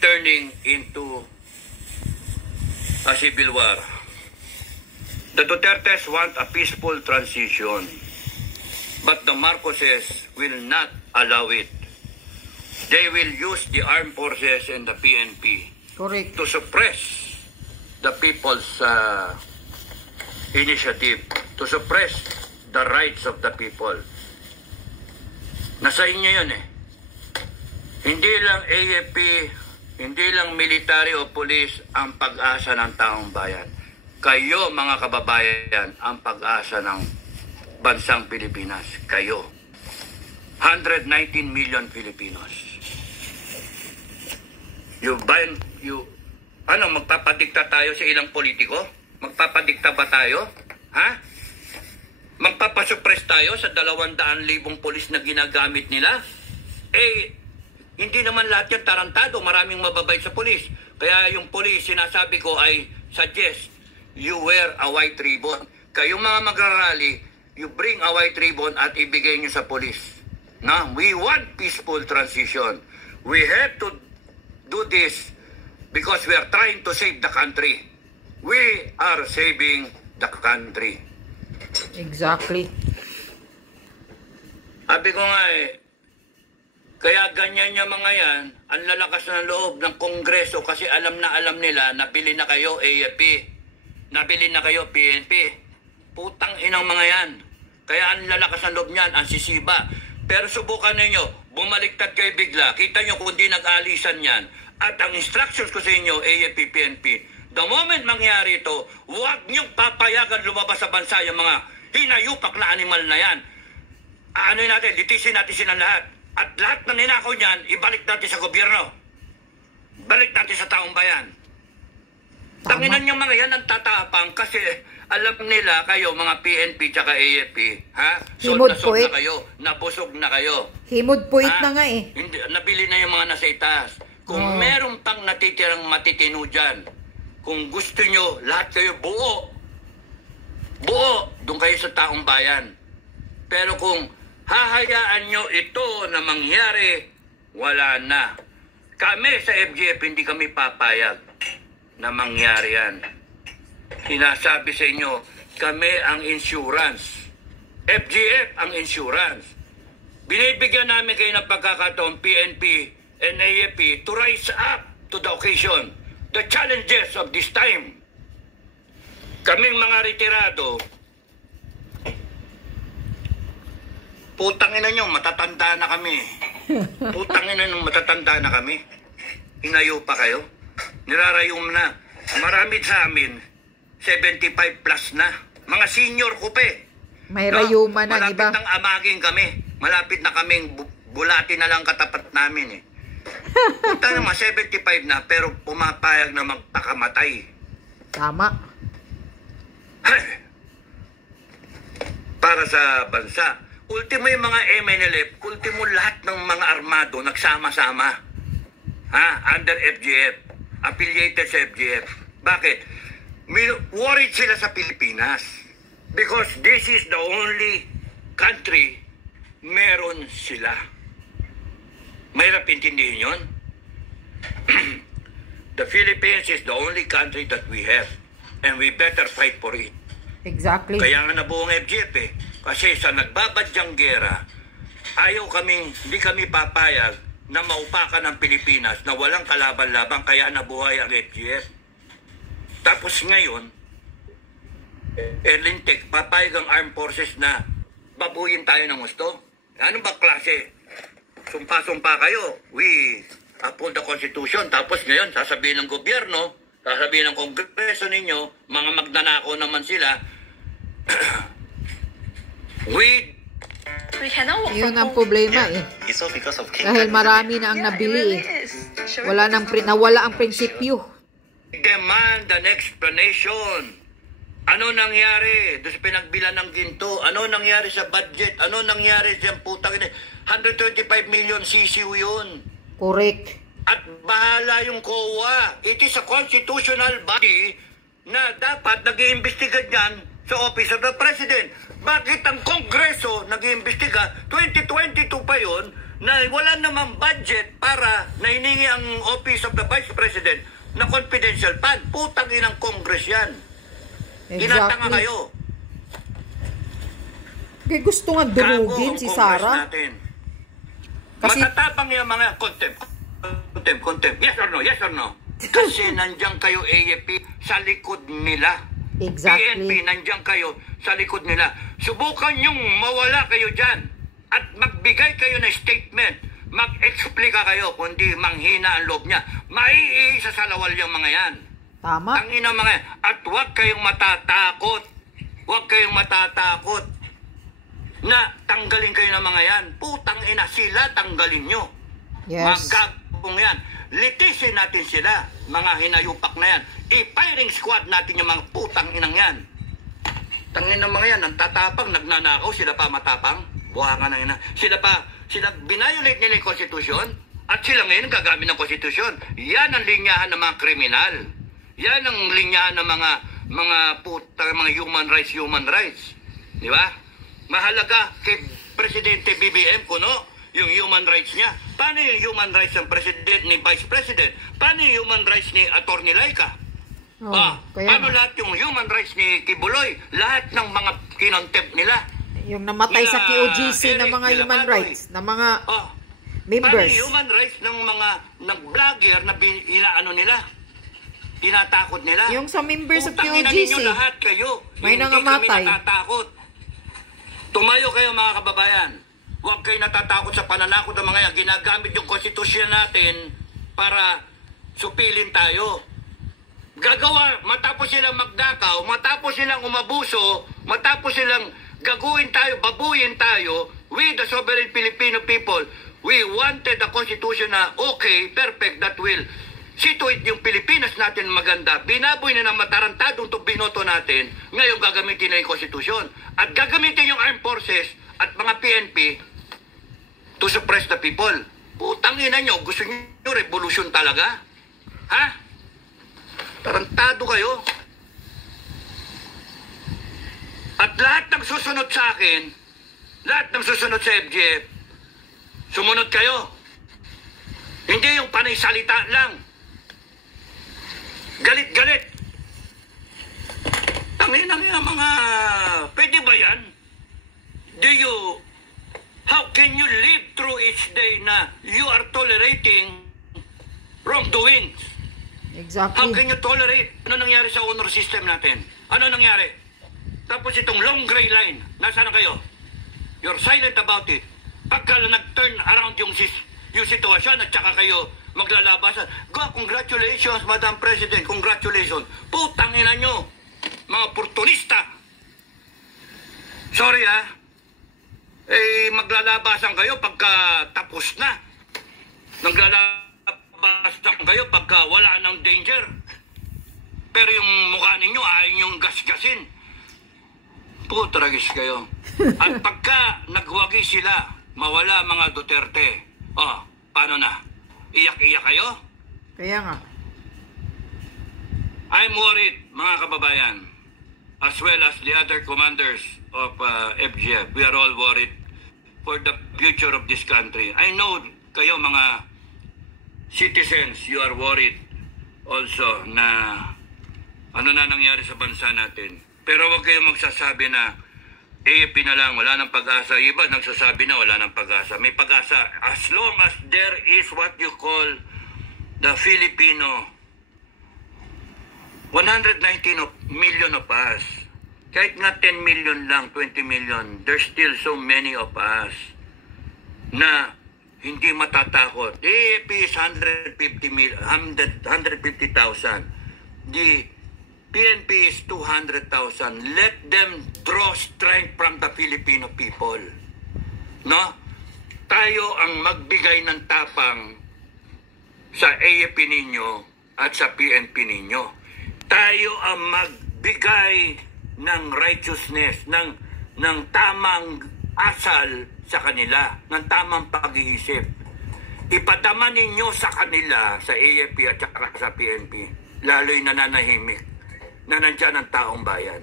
turning into a civil war. The Dutertes want a peaceful transition, but the Marcoses will not allow it. They will use the armed forces and the PNP to suppress the people's initiative, to suppress the rights of the people. Nasa inyo yun eh. Hindi lang AFP, hindi lang military o police ang pag-asa ng taong bayan. Kayo mga kababayan ang pag-asa ng bansang Pilipinas. Kayo. 119 million Filipinos. Magpapadikta tayo sa ilang politiko? Magpapadikta ba tayo? Ha? Magpapasuppress tayo sa 200,000 polis na ginagamit nila? Hindi naman lahat yan tarantado. Maraming mababait sa polis. Kaya yung polis, sinasabi ko ay suggest you wear a white ribbon. Kayong mga magrarally, you bring a white ribbon at ibigay nyo sa polis. Na, we want peaceful transition. We have to do this because we are trying to save the country. We are saving the country. Exactly. Sabi ko nga kaya ganyan yung mga yan, ang lalakas ng loob ng Kongreso kasi alam nila, nabili na kayo AFP. Nabili na kayo PNP. Putang inang mga yan. Kaya ang lalakas ng loob niyan, ang sisiba. Pero subukan ninyo, bumaliktad kayo bigla. Kita nyo kung di nag-alisan yan. At ang instructions ko sa inyo, AFP, PNP, the moment mangyari ito, huwag niyong papayagan lumabas sa bansa yung mga hinayupak na animal na yan. Litisin natin silang lahat. At lahat na ninakaw niyan, ibalik natin sa gobyerno. Balik natin sa taong bayan. Tanginan niyo mga yan ang tatapang kasi alam nila kayo mga PNP tsaka AFP, ha? Sold na kayo, nabusog na kayo. Himod-puit na nga eh. Hindi, nabili na yung mga nasa itaas. Kung meron pang natitirang matitino dyan, kung gusto nyo, lahat kayo buo, doon kayo sa taong bayan. Pero kung hahayaan nyo ito na mangyari, wala na. Kami sa FGF, hindi kami papayag na mangyari yan. Sinasabi sa inyo, kami ang insurance. FGF ang insurance. Binibigyan namin kayo ng pagkakataon, PNP and AFP, to rise up to the occasion, the challenges of this time. Kaming mga retirado, putangin nyo, matatanda na kami. Putangin nyo, matatanda na kami. Hinayo pa kayo. Nirarayom na. Marami sa amin, 75 plus na. Mga senior ko pa eh. May rayuma na, malapit iba. Malapit nang amaging kami. Malapit na kaming bulati na lang katapat namin eh. Punta naman, 75 na, pero pumapayag na magpakamatay. Tama. Para sa bansa. Ultimo yung mga MNLF, ultimo lahat ng mga armado nagsama-sama. Under FGF. Affiliated sa FGF. Bakit? Worried sila sa Pilipinas. Because this is the only country meron sila. Mahirap intindihin yun. The Philippines is the only country that we have. And we better fight for it. Exactly. Kaya nga nabuong FGF eh. Kasi sa nagbabadyang gera, hindi kami papayag na maupakan ng Pilipinas na walang kalaban-laban, kaya nabuhay ang FGF. Tapos ngayon, Lintek, papayag ang armed forces na babuyin tayo ng gusto. Ano ba klase? Sumpa-sumpa kayo. We uphold the Constitution. Tapos ngayon, sasabihin ng gobyerno, sasabihin ng Kongreso ninyo, mga magnanakaw naman sila, yun ang problema eh. Dahil marami na ang nabili eh. Nawala ang prinsipyo. Demand an explanation. Ano nangyari doon sa pinagbilan ng ginto? Ano nangyari sa budget? Ano nangyari sa putang ina? 125 million CCU yun. Correct. At bahala yung COA. It is a constitutional body na dapat nag-iimbestiga dyan sa Office of the President. Bakit ang Kongreso nag-iimbestiga? 2022 pa yun, na wala namang budget para nahiningi ang Office of the Vice President na confidential fund. Putang inang Congress yan. Tinatanga kayo. Kaya gusto nga durugin si Sara. Kasi matatapang yung mga contempt. Yes or no? Yes or no? Kasi nandiyan kayo AFP sa likod nila. Exactly. PNP, nandiyan kayo sa likod nila. Subukan yung mawala kayo dyan at magbigay kayo ng statement. Mag-explika kayo, kundi manghina ang loob niya. Maiisa sa lawal yung mga yan. Tama. Tangina mga yan. At huwag kayong matatakot. Huwag kayong matatakot na tanggalin kayo ng mga yan. Putang ina, sila tanggalin nyo. Yes. Magagabong yan. Litisin natin sila, mga hinayupak na yan. I-firing squad natin yung mga putang inang yan. Tangin ng mga yan, ang tatapang, nagnanakaw, sila pa matapang. Buhangan na ina. Sila binayolate nila yung konstitusyon at sila ngayon gagamit ng konstitusyon. Yan ang linyahan ng mga kriminal. Yan ang linyahan ng mga human rights. Di ba? Mahalaga kay Presidente BBM kuno yung human rights niya. Paano yung human rights ng President ni Vice President? Paano yung human rights ni Atty. Laika? Paano lahat yung human rights ni Kibuloy? Lahat ng mga kinontempt nila. Yung namatay sa QGC ng mga human rights, ng mga members. Paano yung human rights ng mga vlogger na inaano nila? Tinatakot nila. Yung sa members sa QGC. QGC. Lahat kayo. May hindi nangamatay. kami natatakot. Tumayo kayo mga kababayan. Huwag kayo natatakot sa pananakot ng mga yan. Ginagamit yung konstitusyon natin para supilin tayo. Gagawa, matapos silang magdakaw, matapos silang umabuso, matapos silang gaguin tayo, babuyin tayo, we the sovereign Filipino people, we wanted a constitution na okay, perfect, that will situate yung Pilipinas natin maganda. Binaboy na ng matarantadong to binoto natin, ngayon gagamitin na yung konstitusyon. At gagamitin yung armed forces at mga PNP to suppress the people. Putang ina nyo, gusto nyo revolution talaga? Ha? Tarantado kayo. At lahat ng susunod sa akin, lahat ng susunod sa FGF, sumunod kayo. Hindi yung panay salita lang. Galit-galit. Tangin na nga mga, pwede ba yan? How can you live through each day na you are tolerating wrongdoings? Exactly. How can you tolerate? Ano nangyari sa honor system natin? Ano nangyari? Tapos itong long gray line, nasaan na kayo? You're silent about it. Pagka nag-turn around yung sitwasyon at saka kayo maglalabasan. Congratulations, Madam President. Congratulations. Putang ina nyo. Mga oportunista. Sorry maglalabasan kayo pagka tapos na. Maglalabasan kayo pagka wala ng danger. Pero yung mukha ninyo ayaw yung gasgasin. Putragis kayo. At pagka nagwagi sila, mawala mga Duterte. Paano na? Iyak-iyak kayo? Kaya nga. I'm worried, mga kababayan, as well as the other commanders of FGF. We are all worried for the future of this country. I know kayo mga citizens, you are worried also na ano na nangyari sa bansa natin. Pero huwag kayong magsasabi na AFP na lang, wala ng pag-asa. Iba nagsasabi na wala ng pag-asa. May pag-asa. As long as there is what you call the Filipino 119 million of us. Kahit nga 10 million lang, 20 million, there's still so many of us na hindi matatakot. AFP is 150,000. The PNP is 200,000. Let them draw strength from the Filipino people. No? Tayo ang magbigay ng tapang sa AFP ninyo at sa PNP ninyo. Tayo ang magbigay ng righteousness, ng tamang asal sa kanila, ng tamang pag-iisip. Ipadama ninyo sa kanila, sa AFP at sa PNP, lalo'y nananahimik, na nandyan ang taong bayan,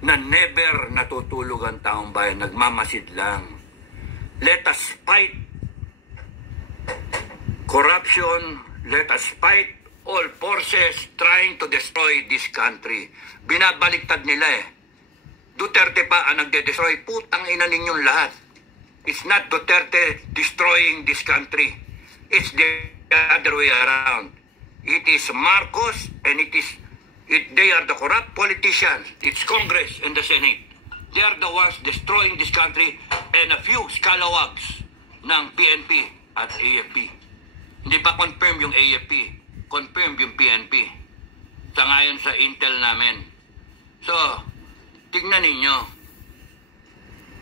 na never natutulog ang taong bayan, nagmamasid lang. Let us fight Corruption, let us fight all forces trying to destroy this country. Binabaliktad nila eh. Duterte pa ang nagde-destroy. Putang ina ninyong lahat. It's not Duterte destroying this country. It's the other way around. It is Marcos and they are the corrupt politicians. It's Congress and the Senate. They are the ones destroying this country and a few scalawags ng PNP at AFP. Hindi pa confirm yung AFP. Confirm yung PNP. Sangayon sa intel namin. So, tignan ninyo.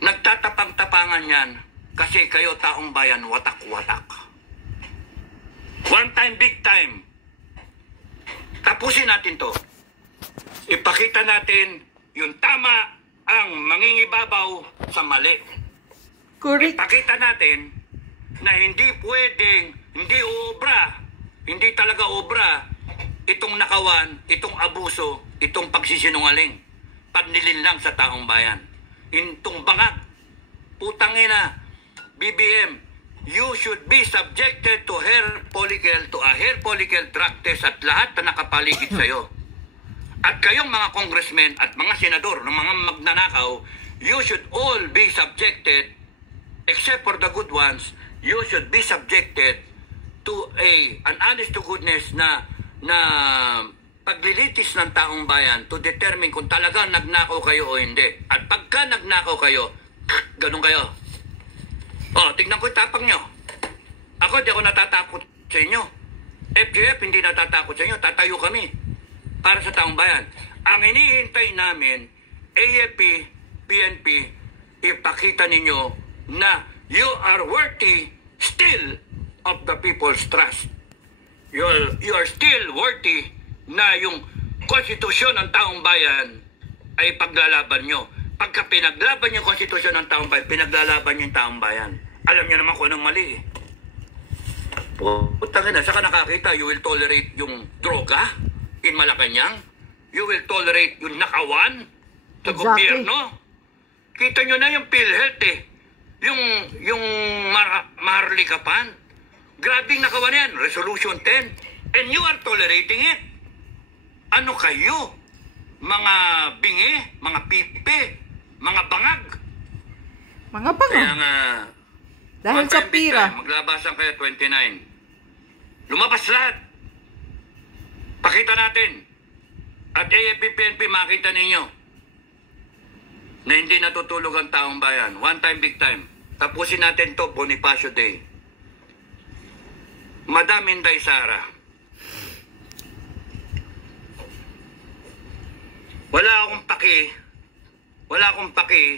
Nagtatapang-tapangan yan kasi kayo taong bayan watak-watak. One time, big time. Tapusin natin to. Ipakita natin yung tama ang mangingibabaw sa mali. Correct. Ipakita natin na hindi pwedeng, hindi obra, hindi talaga obra itong nakawan, itong abuso, itong pagsisinungaling, pagnilinlang sa taong bayan. Itong bangag, putang ina, BBM, you should be subjected to hair follicle drug test at lahat na nakapaligid sa'yo. At kayong mga congressmen at mga senador ng mga magnanakaw, you should all be subjected, except for the good ones, you should be subjected to an honest to goodness na paglilitis ng taong bayan to determine kung talagang nagnakaw kayo o hindi. At pagka nagnakaw kayo, ganun kayo. Tignan ko yung tapang nyo. Ako, di ako natatakot sa inyo. FGF, hindi natatakot sa inyo. Tatayo kami para sa taong bayan. Ang hinihintay namin, AFP, PNP, ipakita ninyo na you are worthy still of the people's trust. You are still worthy na yung konstitusyon ng taong bayan ay paglalaban nyo. Pagka pinaglaban yung konstitusyon ng taong bayan, pinaglalaban yung taong bayan. Alam niyo naman kung anong mali eh. Putangin na, saka nakakita, you will tolerate yung droga in Malacanang. You will tolerate yung nakawan sa gobyerno. Kita nyo na yung PhilHealth eh. Yung maharlikapan. Grabing nakawan yan, Resolution 10. And you are tolerating it. Ano kayo? Mga bingi, mga pipe, mga bangag. Mga bangag? Kaya nga, dahil sa pira. Maglabasan kayo 29. Lumabas lahat. Pakita natin. At AFP, PNP, makita ninyo na hindi natutulog ang taong bayan. One time, big time. Tapusin natin to, Bonifacio Day. Madam Inday Sara. Wala akong paki